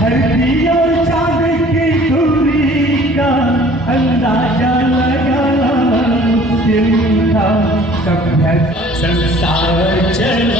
धरती और चांद की दूरी का अंदाजा लगाना मुश्किल था। सभ्य संसार चला